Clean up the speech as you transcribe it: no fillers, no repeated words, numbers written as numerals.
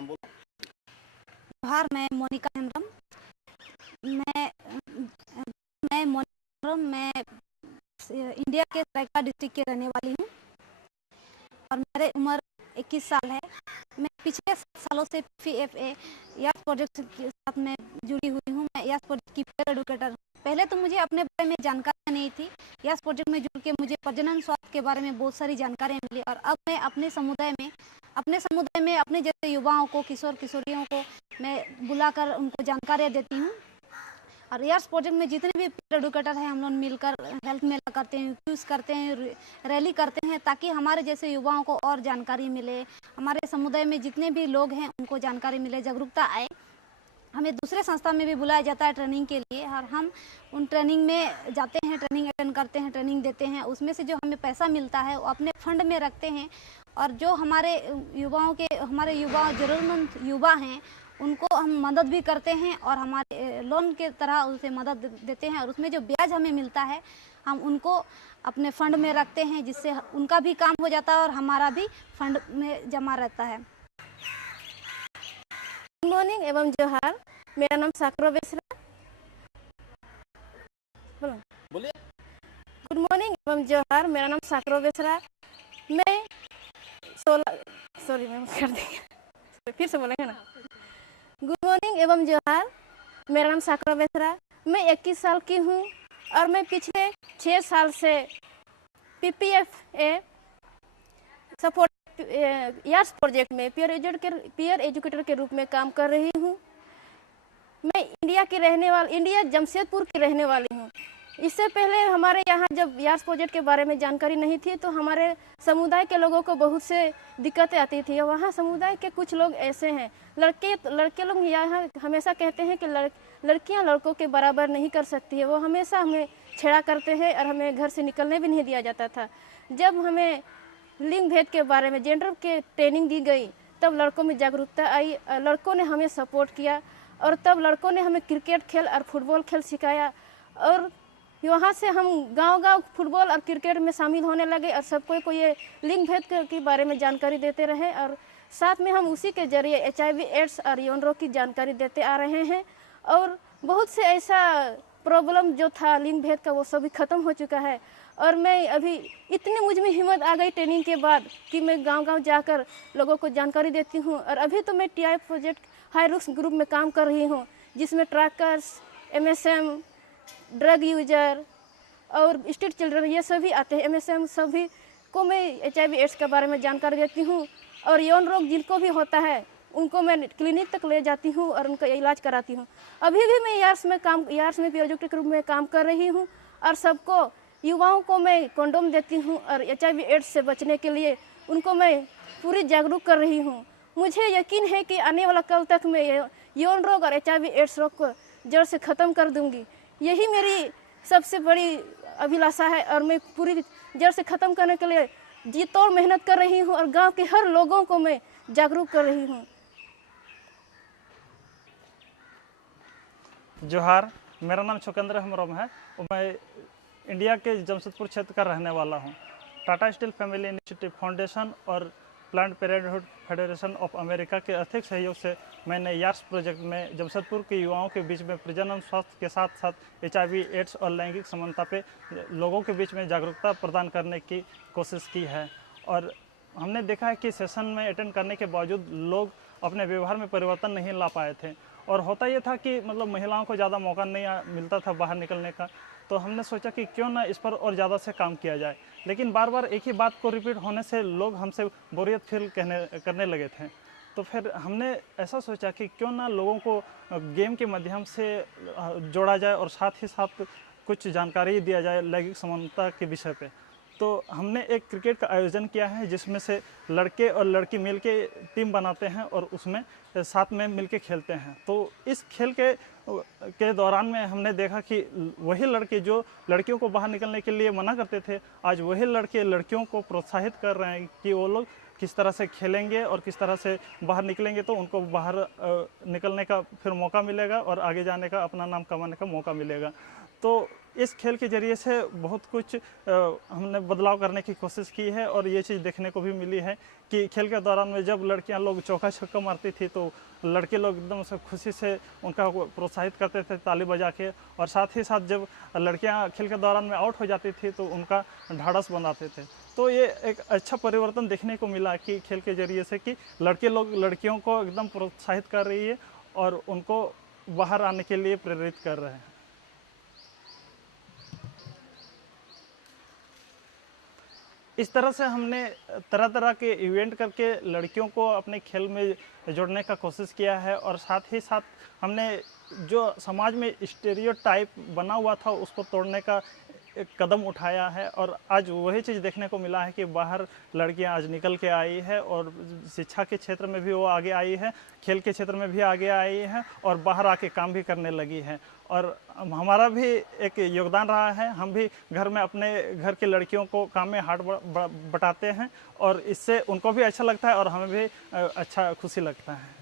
जोहार, मैं मोनिका हेम्ब्रम। मैं मैं मोनिका हेम्ब्रम, मैं इंडिया के सरायकेला डिस्ट्रिक्ट की रहने वाली हूँ और मेरी उम्र 21 साल है। मैं पिछले 7 सालों से PFA यास प्रोजेक्ट के साथ में जुड़ी हुई हूँ। मैं यास प्रोजेक्ट की पेयर एडुकेटर। पहले तो मुझे अपने बारे में जानकारी नहीं थी। यास प्रोजेक्ट में जुड़ के मुझे प्रजनन स्वास्थ्य के बारे में बहुत सारी जानकारियाँ मिली और अब मैं अपने समुदाय में अपने जैसे युवाओं को, किशोर किशोरियों को मैं बुलाकर उनको जानकारियाँ देती हूँ। और यास प्रोजेक्ट में जितने भी पेयर एडुकेटर हैं, हम लोग मिलकर हेल्थ मेला करते हैं, क्यूज करते हैं, रैली करते हैं, ताकि हमारे जैसे युवाओं को और जानकारी मिले। हमारे समुदाय में जितने भी लोग हैं उनको जानकारी मिले, जागरूकता आए। हमें दूसरे संस्था में भी बुलाया जाता है ट्रेनिंग के लिए और हम उन ट्रेनिंग में जाते हैं, ट्रेनिंग अटेंड करते हैं, ट्रेनिंग देते हैं। उसमें से जो हमें पैसा मिलता है वो अपने फंड में रखते हैं और जो हमारे युवा ज़रूरतमंद युवा हैं उनको हम मदद भी करते हैं और हमारे लोन के तरह उसे मदद देते हैं और उसमें जो ब्याज हमें मिलता है हम उनको अपने फंड में रखते हैं, जिससे उनका भी काम हो जाता है और हमारा भी फंड में जमा रहता है। गुड मॉर्निंग एवं जोहार, मेरा नाम साकरो बेसरा। बोलिए। गुड मॉर्निंग एवं जोहार, मेरा नाम साकरो बेसरा। मैं 16 सॉरी मैम कर देंगे, फिर से बोलेंगे ना। गुड मॉर्निंग एवं जोहार, मेरा नाम साकरो बेसरा। मैं 21 साल की हूँ और मैं पिछले 6 साल से PPFA सपोर्ट यास प्रोजेक्ट में पीयर एजुकेटर के रूप में काम कर रही हूँ। मैं इंडिया जमशेदपुर की रहने वाली हूँ। इससे पहले हमारे यहाँ जब यास प्रोजेक्ट के बारे में जानकारी नहीं थी तो हमारे समुदाय के लोगों को बहुत से दिक्कतें आती थी। वहाँ समुदाय के कुछ लोग ऐसे हैं, लड़के लोग यहाँ हमेशा कहते हैं कि लड़कियाँ लड़कों के बराबर नहीं कर सकती है। वो हमेशा हमें छेड़ा करते हैं और हमें घर से निकलने भी नहीं दिया जाता था। जब हमें लिंग भेद के बारे में, जेंडर के ट्रेनिंग दी गई, तब लड़कों में जागरूकता आई, लड़कों ने हमें सपोर्ट किया और तब लड़कों ने हमें क्रिकेट खेल और फुटबॉल खेल सिखाया और वहाँ से हम गांव-गांव फुटबॉल और क्रिकेट में शामिल होने लगे और सबको को ये लिंग भेद के बारे में जानकारी देते रहे और साथ में हम उसी के जरिए HIV एड्स और यौन रोग की जानकारी देते आ रहे हैं और बहुत से ऐसा प्रॉब्लम जो था लिंग भेद का वो सभी ख़त्म हो चुका है। और मैं अभी इतनी मुझ में हिम्मत आ गई ट्रेनिंग के बाद कि मैं गांव-गांव जाकर लोगों को जानकारी देती हूं और अभी तो मैं TI project high risk group में काम कर रही हूं, जिसमें ट्रैकर्स, MSM, ड्रग यूजर और स्ट्रीट चिल्ड्रन ये सभी आते हैं। MSM सभी को मैं HIV एड्स के बारे में जानकारी देती हूँ और यौन रोग जिनको भी होता है उनको मैं क्लिनिक तक ले जाती हूँ और उनका इलाज कराती हूँ। अभी भी मैं यार्स में प्रोजेक्ट के रूप में काम कर रही हूँ और सबको युवाओं को मैं कंडोम देती हूँ और HIV एड्स से बचने के लिए उनको मैं पूरी जागरूक कर रही हूँ। मुझे यकीन है कि आने वाला कल तक मैं यौन रोग और HIV एड्स रोग को जड़ से ख़त्म कर दूँगी। यही मेरी सबसे बड़ी अभिलाषा है और मैं पूरी जड़ से ख़त्म करने के लिए जी तोड़ मेहनत कर रही हूँ और गांव के हर लोगों को मैं जागरूक कर रही हूँ। जोहार, मेरा नाम छुकेंद्र हेम्ब्रम है और मैं इंडिया के जमशेदपुर क्षेत्र का रहने वाला हूँ। Tata steel family initiative foundation और plant parenthood federation of America के आर्थिक सहयोग से मैंने यास प्रोजेक्ट में जमशेदपुर के युवाओं के बीच में प्रजनन स्वास्थ्य के साथ साथ HIV एड्स और लैंगिक समानता पे लोगों के बीच में जागरूकता प्रदान करने की कोशिश की है। और हमने देखा है कि सेशन में अटेंड करने के बावजूद लोग अपने व्यवहार में परिवर्तन नहीं ला पाए थे और होता ये था कि मतलब महिलाओं को ज़्यादा मौका नहीं मिलता था बाहर निकलने का। तो हमने सोचा कि क्यों ना इस पर और ज़्यादा से काम किया जाए, लेकिन बार बार एक ही बात को रिपीट होने से लोग हमसे बोरियत फील करने लगे थे। तो फिर हमने ऐसा सोचा कि क्यों ना लोगों को गेम के माध्यम से जोड़ा जाए और साथ ही साथ कुछ जानकारी दिया जाए लैंगिक समानता के विषय पे। तो हमने एक क्रिकेट का आयोजन किया है जिसमें से लड़के और लड़की मिलके टीम बनाते हैं और उसमें साथ में मिलके खेलते हैं। तो इस खेल के दौरान में हमने देखा कि वही लड़के जो लड़कियों को बाहर निकलने के लिए मना करते थे, आज वही लड़के लड़कियों को प्रोत्साहित कर रहे हैं कि वो लोग किस तरह से खेलेंगे और किस तरह से बाहर निकलेंगे तो उनको बाहर निकलने का फिर मौका मिलेगा और आगे जाने का, अपना नाम कमाने का मौका मिलेगा। तो इस खेल के ज़रिए से बहुत कुछ हमने बदलाव करने की कोशिश की है और ये चीज़ देखने को भी मिली है कि खेल के दौरान में जब लड़कियां लोग चौका छक्का मारती थी तो लड़के लोग एकदम से खुशी से उनका प्रोत्साहित करते थे ताली बजा के, और साथ ही साथ जब लड़कियां खेल के दौरान में आउट हो जाती थी तो उनका ढाढ़स बनाते थे। तो ये एक अच्छा परिवर्तन देखने को मिला कि खेल के ज़रिए से कि लड़के लोग लड़कियों को एकदम प्रोत्साहित कर रही है और उनको बाहर आने के लिए प्रेरित कर रहे हैं। इस तरह से हमने तरह तरह के इवेंट करके लड़कियों को अपने खेल में जोड़ने का कोशिश किया है, और साथ ही साथ हमने जो समाज में स्टेरियोटाइप बना हुआ था उसको तोड़ने का एक कदम उठाया है, और आज वही चीज़ देखने को मिला है कि बाहर लड़कियां आज निकल के आई है और शिक्षा के क्षेत्र में भी वो आगे आई है, खेल के क्षेत्र में भी आगे आई है और बाहर आके काम भी करने लगी है। और हमारा भी एक योगदान रहा है, हम भी घर में अपने घर की लड़कियों को काम में हाथ बटाते हैं और इससे उनको भी अच्छा लगता है और हमें भी अच्छा खुशी लगता है।